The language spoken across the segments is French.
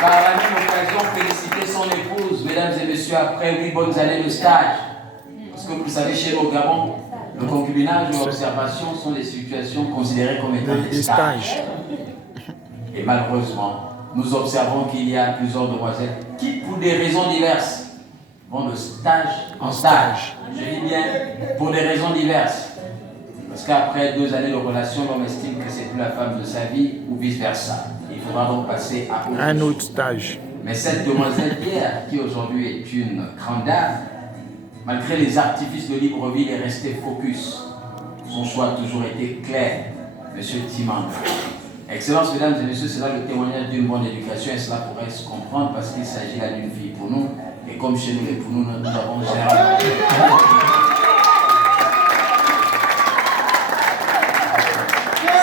Par la même occasion, féliciter son épouse, mesdames et messieurs, après 8 bonnes années de stage. Parce que vous le savez, chez nous au Gabon, le concubinage ou l'observation sont des situations considérées comme étant des stages. Et malheureusement, nous observons qu'il y a plusieurs demoiselles qui, pour des raisons diverses, vont de stage en stage. Je dis bien pour des raisons diverses. Parce qu'après 2 années de relation, l'homme estime que c'est plus la femme de sa vie ou vice-versa. Il faudra donc passer à un autre stage. Mais cette demoiselle Pierre, qui aujourd'hui est une grande dame, malgré les artifices de libre vie, est restée focus. Son choix a toujours été clair. Monsieur Timang. Excellence, mesdames et messieurs, c'est là le témoignage d'une bonne éducation et cela pourrait se comprendre parce qu'il s'agit là d'une fille pour nous. Et comme chez nous, les pour nous avons généralement.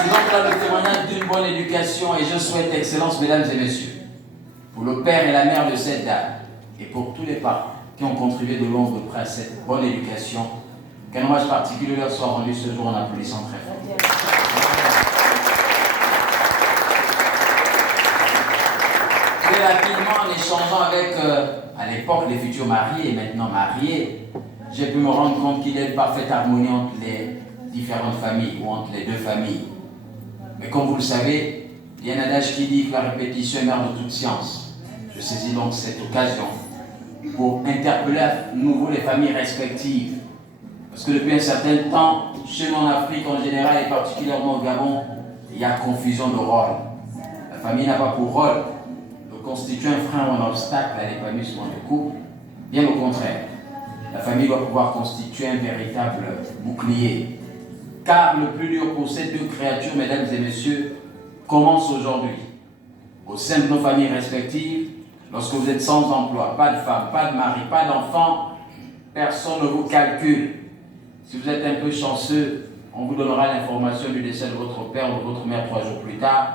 C'est donc là le témoignage d'une bonne éducation et je souhaite, excellence, mesdames et messieurs, pour le père et la mère de cette dame et pour tous les parents qui ont contribué de loin ou de près à cette bonne éducation, qu'un hommage particulier leur soit rendu ce jour en applaudissant très fort. Très rapidement, en échangeant avec, à l'époque, les futurs mariés et maintenant mariés, j'ai pu me rendre compte qu'il y a une parfaite harmonie entre les différentes familles ou entre les deux familles. Mais comme vous le savez, il y a un adage qui dit que la répétition est mère de toute science. Je saisis donc cette occasion pour interpeller à nouveau les familles respectives. Parce que depuis un certain temps, chez nous en Afrique en général et particulièrement au Gabon, il y a confusion de rôle. La famille n'a pas pour rôle de constituer un frein ou un obstacle à l'épanouissement du couple. Bien au contraire, la famille doit pouvoir constituer un véritable bouclier. Car le plus dur pour ces deux créatures, mesdames et messieurs, commence aujourd'hui. Au sein de nos familles respectives, lorsque vous êtes sans emploi, pas de femme, pas de mari, pas d'enfant, personne ne vous calcule. Si vous êtes un peu chanceux, on vous donnera l'information du décès de votre père ou de votre mère 3 jours plus tard.